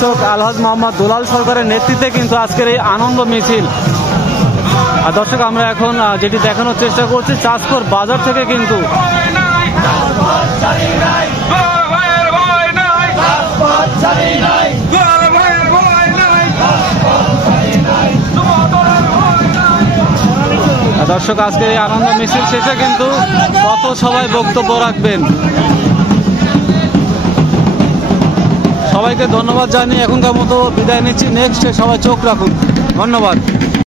চিকিৎসক আলহাজ মোহাম্মদ দুলাল সরকারের নেতৃত্বে কিন্তু আজকের এই আনন্দ মিছিল। আর দর্শক, আমরা এখন যেটি দেখানোর চেষ্টা করছি চাঁচপুর বাজার থেকে কিন্তু দর্শক, আজকের এই আনন্দ মিছিল শেষে কিন্তু কত সবাই বক্তব্য রাখবেন। সবাইকে ধন্যবাদ জানিয়ে এখনকার মতো বিদায় নিচ্ছি। নেক্সটে সবাই চোখ রাখুন। ধন্যবাদ।